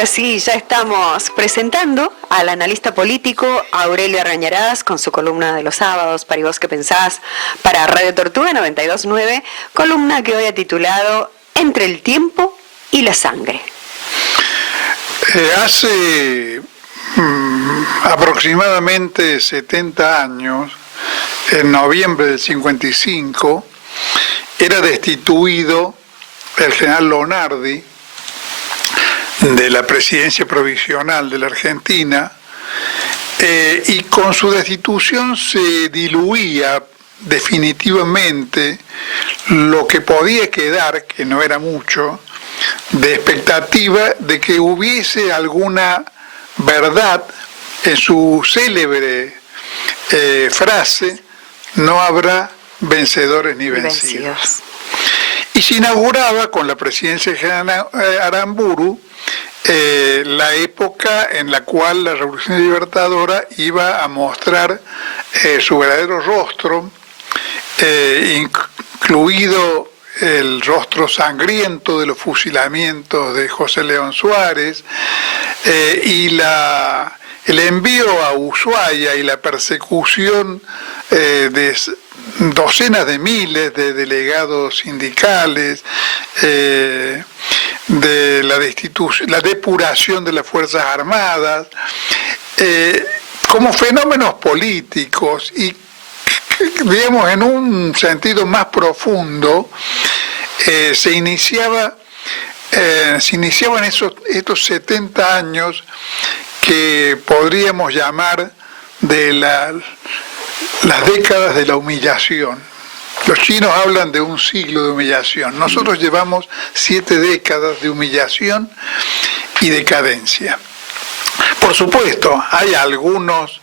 Ahora sí, ya estamos presentando al analista político Aurelio Argañarás con su columna de los sábados, Para ¿Y vos qué pensás?, para Radio Tortuga 92.9, columna que hoy ha titulado Entre el tiempo y la sangre. Hace aproximadamente 70 años, en noviembre del 55, era destituido el general Lonardi de la presidencia provisional de la Argentina, y con su destitución se diluía definitivamente lo que podía quedar, que no era mucho, de expectativa de que hubiese alguna verdad en su célebre frase: no habrá vencedores ni vencidos. Y se inauguraba con la presidencia de general Aramburu la época en la cual la Revolución Libertadora iba a mostrar su verdadero rostro, incluido el rostro sangriento de los fusilamientos de José León Suárez, y el envío a Ushuaia y la persecución de docenas de miles de delegados sindicales, de la depuración de las Fuerzas Armadas, como fenómenos políticos y, digamos, en un sentido más profundo, se iniciaban estos 70 años que podríamos llamar de las décadas de la humillación. Los chinos hablan de un siglo de humillación. Nosotros llevamos 7 décadas de humillación y decadencia. Por supuesto, hay algunos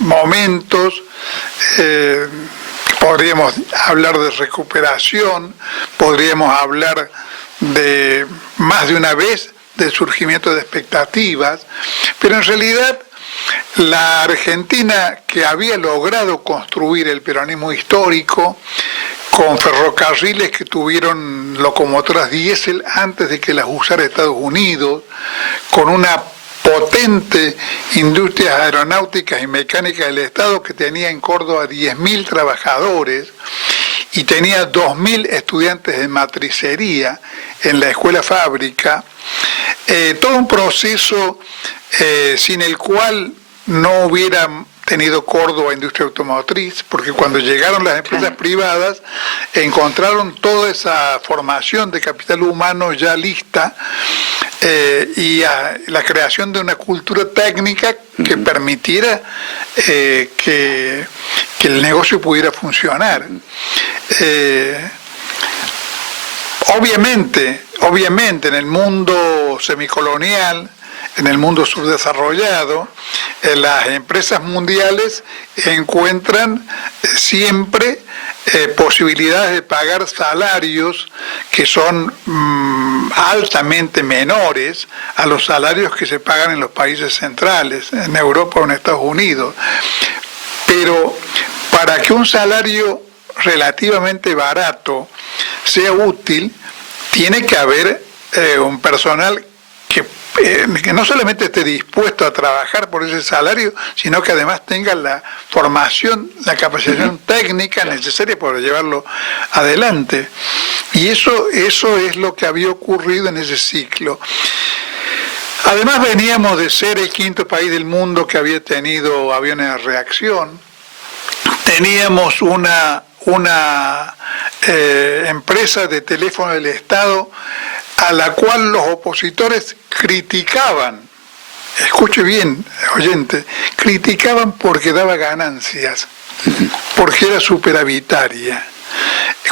momentos, podríamos hablar de recuperación, podríamos hablar de más de una vez del surgimiento de expectativas, pero en realidad la Argentina, que había logrado construir el peronismo histórico con ferrocarriles que tuvieron locomotoras diésel antes de que las usara Estados Unidos, con una potente industria aeronáuticas y mecánicas del Estado que tenía en Córdoba 10.000 trabajadores y tenía 2.000 estudiantes de matricería en la escuela fábrica, todo un proceso sin el cual no hubiera tenido Córdoba industria automotriz, porque cuando llegaron las empresas privadas encontraron toda esa formación de capital humano ya lista, y la creación de una cultura técnica que permitiera que el negocio pudiera funcionar. Obviamente en el mundo semicolonial, en el mundo subdesarrollado, las empresas mundiales encuentran siempre posibilidades de pagar salarios que son altamente menores a los salarios que se pagan en los países centrales, en Europa o en Estados Unidos. Pero para que un salario relativamente barato sea útil, tiene que haber un personal que no solamente esté dispuesto a trabajar por ese salario, sino que además tenga la formación, la capacitación técnica necesaria para llevarlo adelante. Y eso es lo que había ocurrido en ese ciclo. Además, veníamos de ser el 5º país del mundo que había tenido aviones de reacción. Teníamos una empresa de teléfono del Estado a la cual los opositores criticaban, escuche bien, oyente, criticaban porque daba ganancias, porque era superavitaria,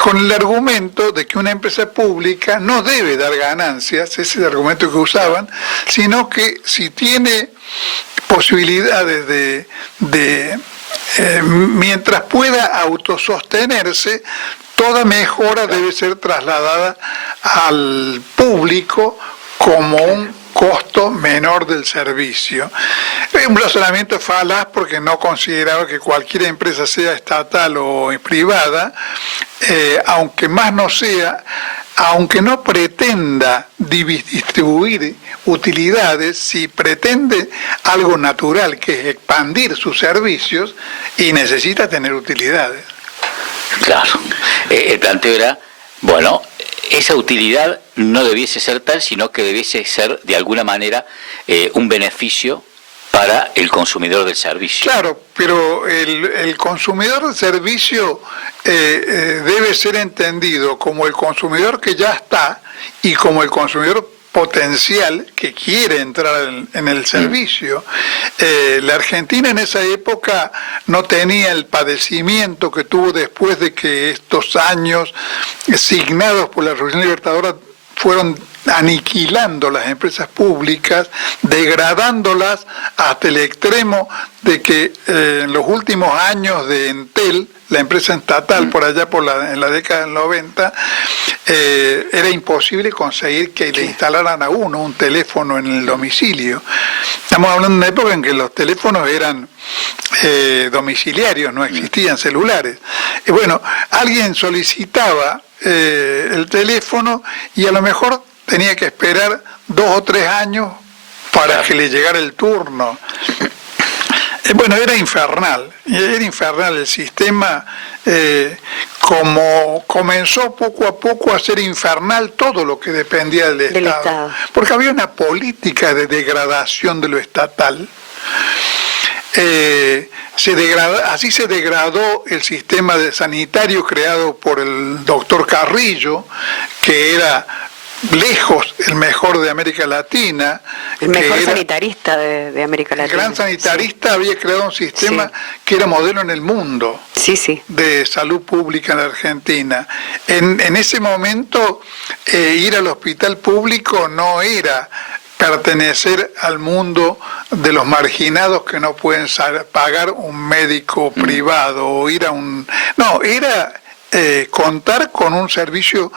con el argumento de que una empresa pública no debe dar ganancias, ese es el argumento que usaban, sino que si tiene posibilidades mientras pueda autosostenerse, toda mejora debe ser trasladada al público como un costo menor del servicio. Es un razonamiento falaz porque no consideraba que cualquier empresa, sea estatal o privada, aunque más no sea, aunque no pretenda distribuir utilidades, si pretende algo natural, que es expandir sus servicios, y necesita tener utilidades. Claro, el planteo era, bueno, esa utilidad no debiese ser tal, sino que debiese ser de alguna manera un beneficio para el consumidor del servicio. Claro, pero el consumidor del servicio debe ser entendido como el consumidor que ya está y como el consumidor potencial que quiere entrar en el servicio. La Argentina en esa época no tenía el padecimiento que tuvo después de que estos años signados por la Revolución Libertadora fueron aniquilando las empresas públicas, degradándolas hasta el extremo de que en los últimos años de Entel, la empresa estatal por allá en la década del 90, era imposible conseguir que le instalaran a uno un teléfono en el domicilio. Estamos hablando de una época en que los teléfonos eran domiciliarios, no existían celulares. Y bueno, alguien solicitaba el teléfono y a lo mejor tenía que esperar 2 o 3 años para que le llegara el turno. Bueno, era infernal el sistema, como comenzó poco a poco a ser infernal todo lo que dependía del Estado, porque había una política de degradación de lo estatal. Así se degradó el sistema sanitario creado por el doctor Carrillo, que era lejos el mejor de América Latina. El mejor sanitarista de América Latina. El gran sanitarista, sí. Había creado un sistema que era modelo en el mundo de salud pública en la Argentina. En ese momento, ir al hospital público no era pertenecer al mundo de los marginados que no pueden pagar un médico privado o ir a un... No, era contar con un servicio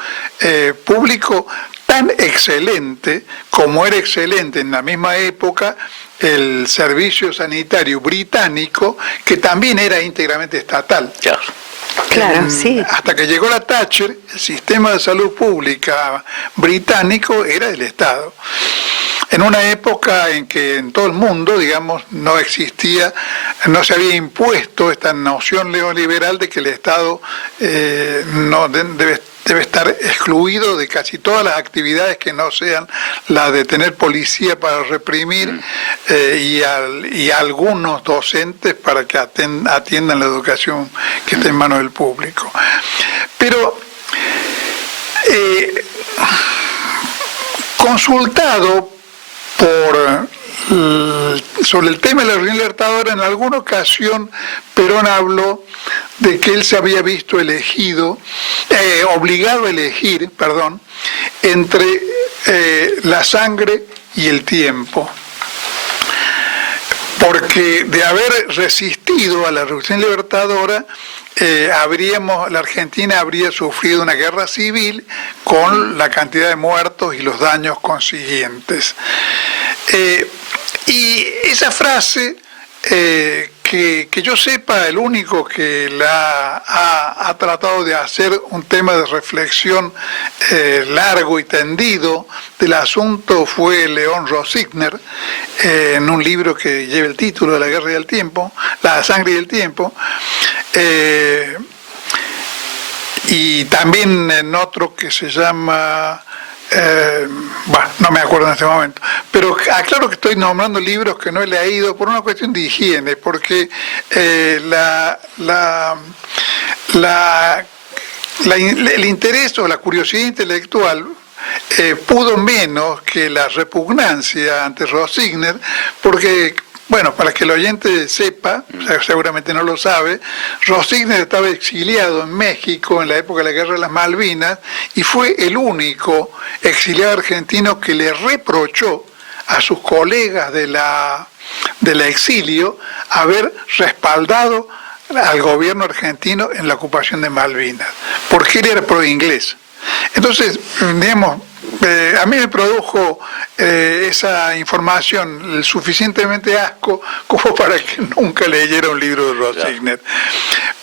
público tan excelente como era excelente en la misma época el servicio sanitario británico, que también era íntegramente estatal. Claro, sí. Hasta que llegó la Thatcher, el sistema de salud pública británico era del Estado. En una época en que en todo el mundo, digamos, no existía, no se había impuesto esta noción neoliberal de que el Estado no debe estar excluido de casi todas las actividades que no sean la de tener policía para reprimir y algunos docentes para que atiendan la educación que está en manos del público. Pero consultado sobre el tema de la Revolución Libertadora, en alguna ocasión Perón habló de que él se había visto obligado a elegir, entre la sangre y el tiempo. Porque de haber resistido a la Revolución Libertadora, la Argentina habría sufrido una guerra civil con la cantidad de muertos y los daños consiguientes. Y esa frase, que yo sepa, el único que ha tratado de hacer un tema de reflexión largo y tendido del asunto fue León Rossigner, en un libro que lleva el título de La guerra y el tiempo, La sangre y el tiempo, y también en otro que se llama... no me acuerdo en este momento, pero aclaro que estoy nombrando libros que no he leído por una cuestión de higiene, porque el interés o la curiosidad intelectual pudo menos que la repugnancia ante Rossigner, porque... Bueno, para que el oyente sepa, seguramente no lo sabe, Rossigner estaba exiliado en México en la época de la Guerra de las Malvinas y fue el único exiliado argentino que le reprochó a sus colegas de la exilio haber respaldado al gobierno argentino en la ocupación de Malvinas, porque él era pro-inglés. Entonces, digamos, a mí me produjo esa información suficientemente asco como para que nunca leyera un libro de Rossigner.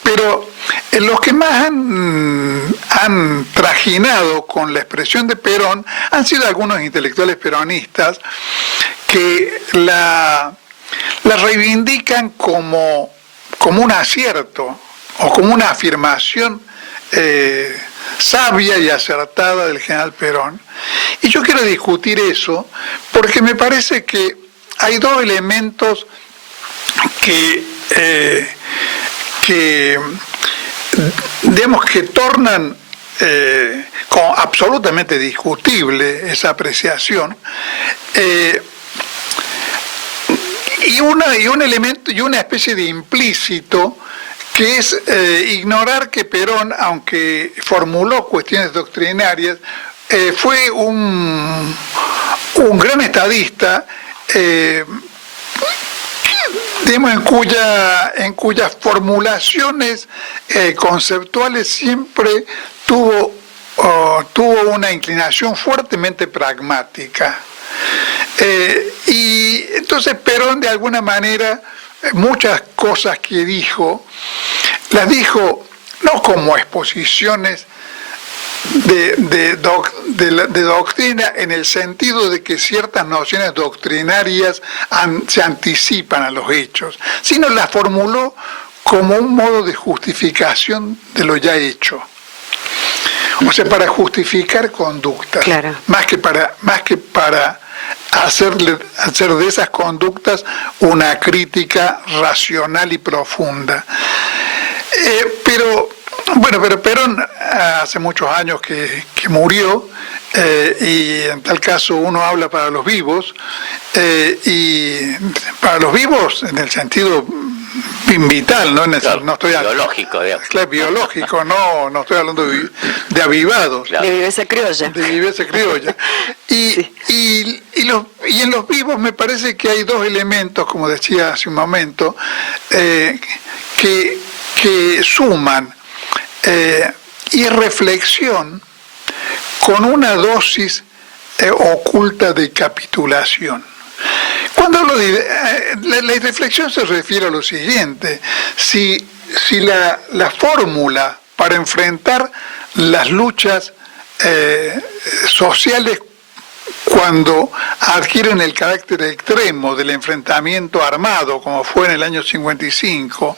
Pero los que más han han trajinado con la expresión de Perón han sido algunos intelectuales peronistas que la reivindican como un acierto o como una afirmación sabia y acertada del general Perón. Y yo quiero discutir eso porque me parece que hay dos elementos que digamos que tornan como absolutamente discutible esa apreciación, y un elemento y una especie de implícito que es ignorar que Perón, aunque formuló cuestiones doctrinarias, fue un gran estadista, digamos, en cuyas formulaciones conceptuales siempre tuvo una inclinación fuertemente pragmática. Y entonces Perón, de alguna manera, muchas cosas que dijo, las dijo no como exposiciones de doctrina, en el sentido de que ciertas nociones doctrinarias se anticipan a los hechos, sino las formuló como un modo de justificación de lo ya hecho. O sea, para justificar conductas, claro, más que para hacer de esas conductas una crítica racional y profunda. Pero Perón hace muchos años que murió, y en tal caso uno habla para los vivos, y para los vivos en el sentido vital, ¿no? Claro, no estoy biológico, digamos. Claro, biológico, no estoy hablando de avivados. Claro. De viveza criolla. De viveza criolla. Sí. Y en los vivos me parece que hay dos elementos, como decía hace un momento, que suman, y reflexión con una dosis oculta de capitulación. Cuando hablo la reflexión se refiere a lo siguiente: si la fórmula para enfrentar las luchas sociales cuando adquieren el carácter extremo del enfrentamiento armado, como fue en el año 55,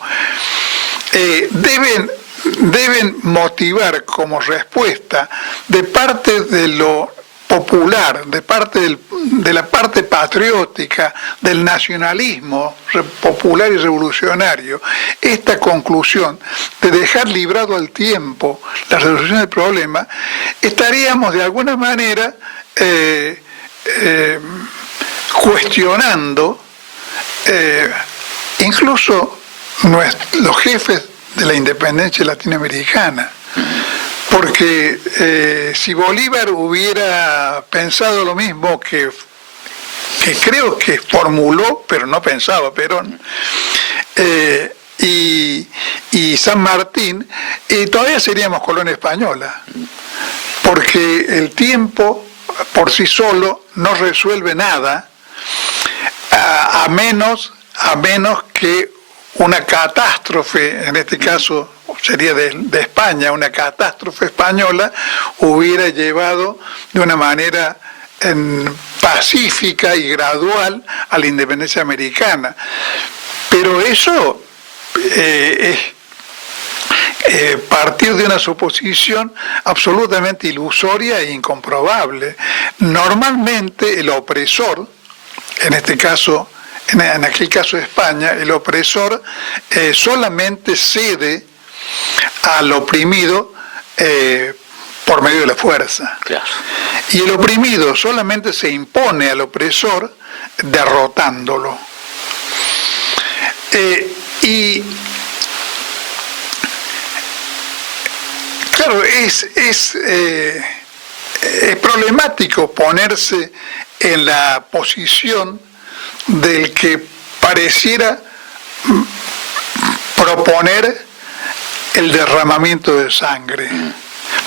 deben motivar como respuesta de parte de lo popular, de la parte patriótica, del nacionalismo popular y revolucionario, esta conclusión de dejar librado al tiempo la resolución del problema, estaríamos de alguna manera cuestionando incluso los jefes de la independencia latinoamericana. Porque si Bolívar hubiera pensado lo mismo que creo que formuló, pero no pensaba Perón, y San Martín, todavía seríamos colonia española, porque el tiempo por sí solo no resuelve nada, a menos que una catástrofe, en este caso sería de España, una catástrofe española, hubiera llevado de una manera pacífica y gradual a la independencia americana. Pero eso es partir de una suposición absolutamente ilusoria e incomprobable. Normalmente el opresor, en este caso, en aquel caso de España, el opresor solamente cede al oprimido por medio de la fuerza. Claro. Y el oprimido solamente se impone al opresor derrotándolo. Y claro, es problemático ponerse en la posición del que pareciera proponer el derramamiento de sangre.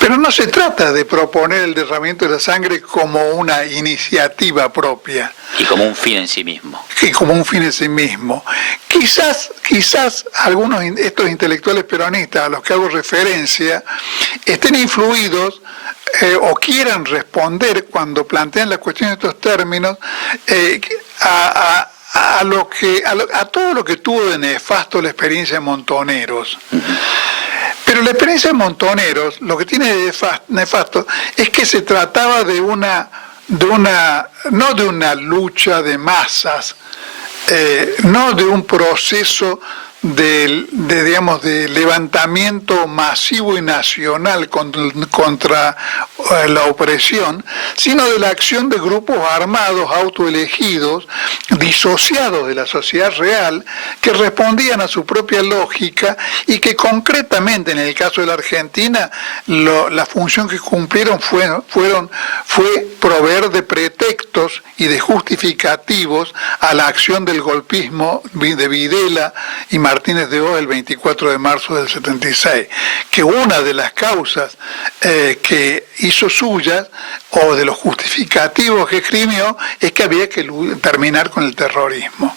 Pero no se trata de proponer el derramamiento de la sangre como una iniciativa propia. Y como un fin en sí mismo. Y como un fin en sí mismo. Quizás algunos estos intelectuales peronistas a los que hago referencia estén influidos o quieran responder cuando plantean la cuestión de estos términos a todo lo que tuvo de nefasto la experiencia de Montoneros. Pero la experiencia de Montoneros, lo que tiene de nefasto es que se trataba no de una lucha de masas, no de un proceso de levantamiento masivo y nacional contra la opresión, sino de la acción de grupos armados, autoelegidos, disociados de la sociedad real, que respondían a su propia lógica y que concretamente en el caso de la Argentina la función que cumplieron fue proveer de pretextos y de justificativos a la acción del golpismo de Videla y Martínez de Oz el 24 de marzo del 76, que una de las causas que hizo suyas o de los justificativos que escribió es que había que terminar con el terrorismo.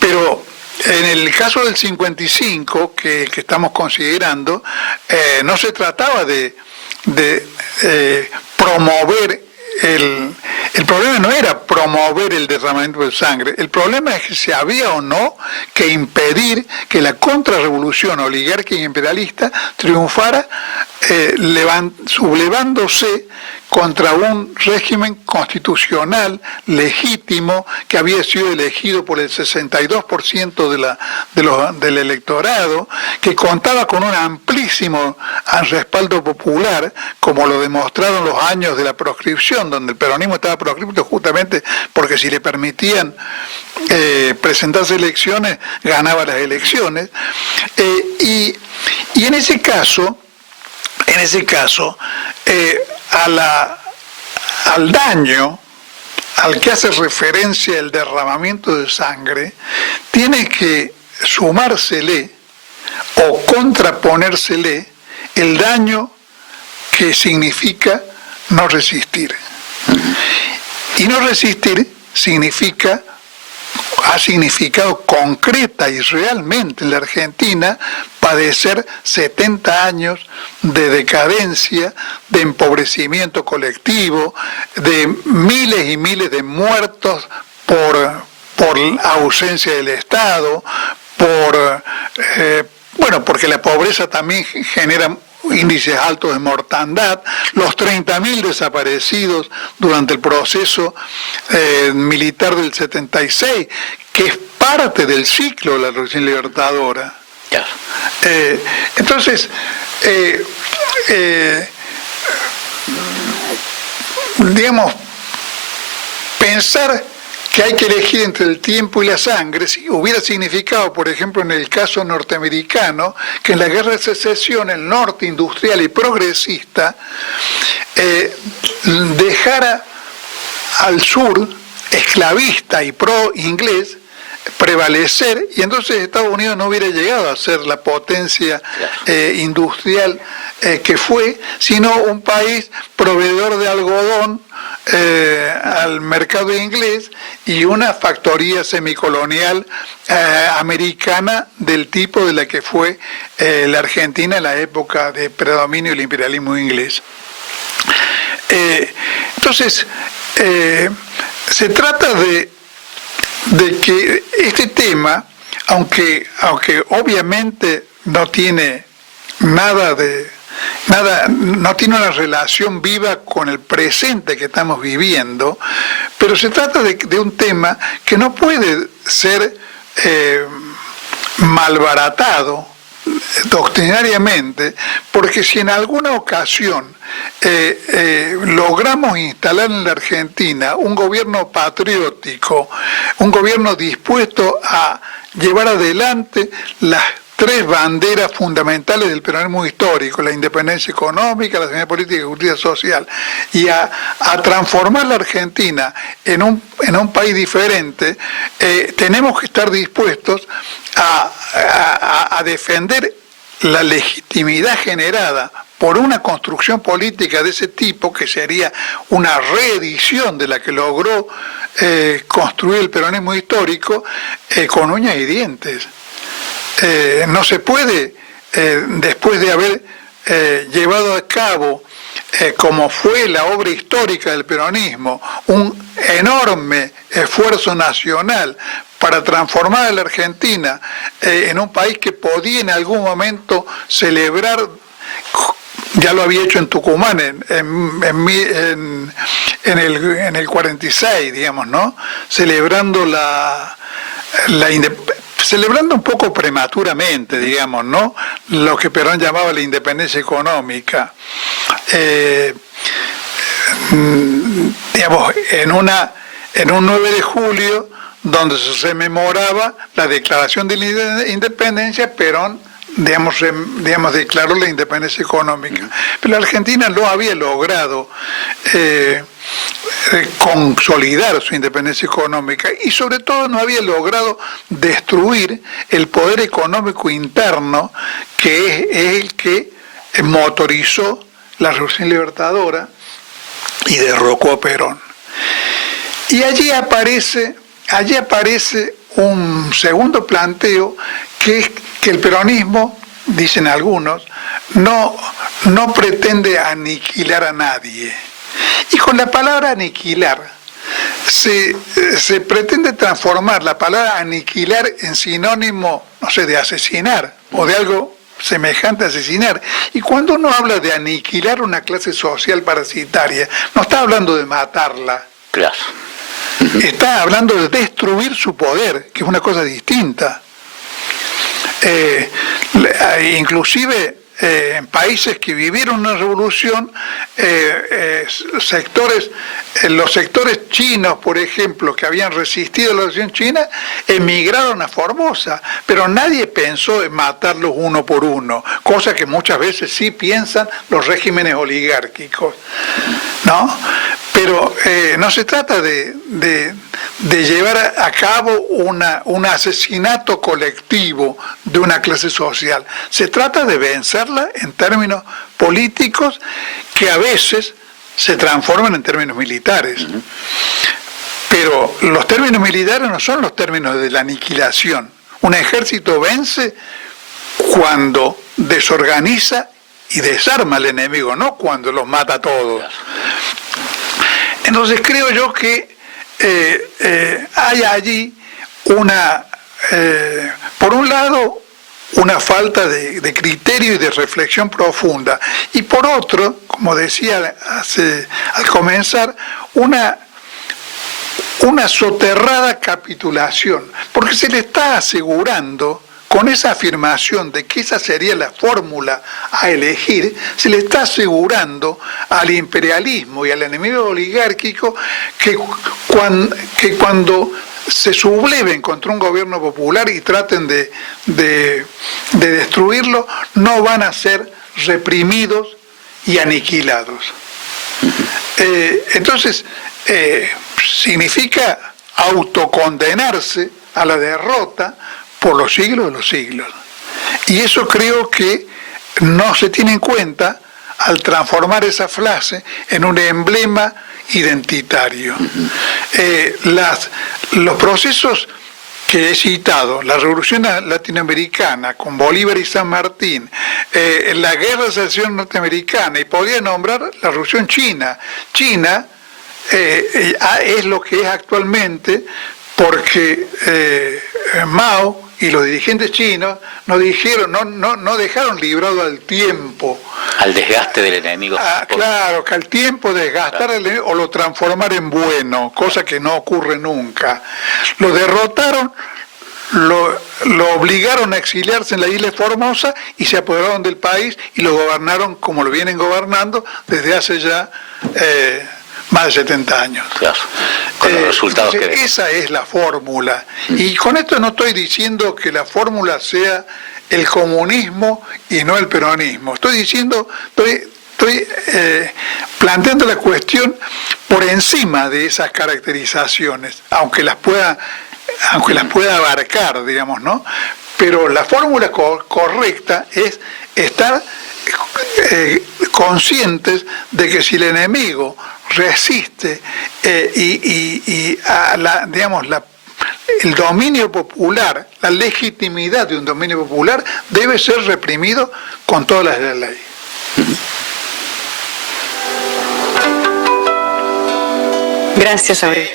Pero en el caso del 55, que estamos considerando, no se trataba de promover el problema no era promover el derramamiento de sangre, el problema es que si había o no que impedir que la contrarrevolución oligárquica y imperialista triunfara sublevándose contra un régimen constitucional legítimo que había sido elegido por el 62% del electorado, que contaba con un amplísimo respaldo popular, como lo demostraron los años de la proscripción, donde el peronismo estaba proscripto justamente porque si le permitían presentarse elecciones, ganaba las elecciones, y en ese caso, al daño al que hace referencia el derramamiento de sangre, tiene que sumársele o contraponérsele el daño que significa no resistir. Y no resistir ha significado concreta y realmente en la Argentina padecer 70 años de decadencia, de empobrecimiento colectivo, de miles y miles de muertos por ausencia del Estado, porque la pobreza también genera índices altos de mortandad, los 30.000 desaparecidos durante el proceso militar del 76, que es parte del ciclo de la Revolución Libertadora. Claro. Entonces, digamos, pensar que hay que elegir entre el tiempo y la sangre, si hubiera significado, por ejemplo, en el caso norteamericano, que en la guerra de secesión el norte industrial y progresista dejara al sur esclavista y pro-inglés prevalecer, y entonces Estados Unidos no hubiera llegado a ser la potencia industrial que fue, sino un país proveedor de algodón al mercado inglés y una factoría semicolonial americana del tipo de la que fue la Argentina en la época de predominio del imperialismo inglés. Entonces, se trata de que este tema, aunque obviamente no tiene no tiene una relación viva con el presente que estamos viviendo, pero se trata de un tema que no puede ser malbaratado doctrinariamente, porque si en alguna ocasión logramos instalar en la Argentina un gobierno patriótico, un gobierno dispuesto a llevar adelante las tres banderas fundamentales del peronismo histórico: la independencia económica, la seguridad política y la justicia social, y a transformar la Argentina en un país diferente, tenemos que estar dispuestos a defender la legitimidad generada por una construcción política de ese tipo, que sería una reedición de la que logró construir el peronismo histórico, con uñas y dientes. No se puede, después de haber llevado a cabo, como fue la obra histórica del peronismo, un enorme esfuerzo nacional para transformar a la Argentina en un país que podía en algún momento celebrar, ya lo había hecho en Tucumán en el 46, digamos, ¿no? Celebrando celebrando un poco prematuramente, digamos, ¿no? Lo que Perón llamaba la independencia económica. Digamos, en un 9 de julio, donde se memoraba la declaración de la independencia, Perón, digamos, declaró la independencia económica. Pero la Argentina no había logrado consolidar su independencia económica, y sobre todo no había logrado destruir el poder económico interno, que es el que motorizó la Revolución Libertadora y derrocó a Perón. Y allí aparece un segundo planteo, que es que el peronismo, dicen algunos, no pretende aniquilar a nadie. Y con la palabra aniquilar se pretende transformar la palabra aniquilar en sinónimo, no sé, de asesinar, o de algo semejante a asesinar. Y cuando uno habla de aniquilar una clase social parasitaria, no está hablando de matarla. Claro. Está hablando de destruir su poder, que es una cosa distinta. Inclusive en países que vivieron una revolución, los sectores chinos, por ejemplo, que habían resistido la revolución china, emigraron a Formosa, pero nadie pensó en matarlos uno por uno, cosa que muchas veces sí piensan los regímenes oligárquicos, ¿no? Pero no se trata de llevar a cabo un asesinato colectivo de una clase social. Se trata de vencerla en términos políticos, que a veces se transforman en términos militares. Pero los términos militares no son los términos de la aniquilación. Un ejército vence cuando desorganiza y desarma al enemigo, no cuando los mata a todos. Entonces creo yo que hay allí por un lado, una falta de criterio y de reflexión profunda, y por otro, como decía al comenzar, una soterrada capitulación, porque se le está asegurando, con esa afirmación de que esa sería la fórmula a elegir, se le está asegurando al imperialismo y al enemigo oligárquico que cuando se subleven contra un gobierno popular y traten de destruirlo, no van a ser reprimidos y aniquilados. Entonces, significa autocondenarse a la derrota por los siglos de los siglos. Y eso creo que no se tiene en cuenta al transformar esa frase en un emblema identitario. Los procesos que he citado, la Revolución Latinoamericana con Bolívar y San Martín, la Guerra de Secesión Norteamericana, y podría nombrar la Revolución China. China es lo que es actualmente porque Mao y los dirigentes chinos no dejaron librado al tiempo. Al desgaste del enemigo. Claro, que al tiempo desgastar al enemigo o lo transformar en bueno, cosa que no ocurre nunca. Lo derrotaron, lo obligaron a exiliarse en la isla de Formosa y se apoderaron del país y lo gobernaron como lo vienen gobernando desde hace ya más de 70 años. Claro, con los resultados entonces, esa es la fórmula. Y con esto no estoy diciendo que la fórmula sea el comunismo y no el peronismo. Estoy planteando la cuestión por encima de esas caracterizaciones, aunque las pueda abarcar, digamos, ¿no? Pero la fórmula correcta es estar conscientes de que si el enemigo resiste el dominio popular, la legitimidad de un dominio popular debe ser reprimido con todas las de la ley. Gracias, Aurelio.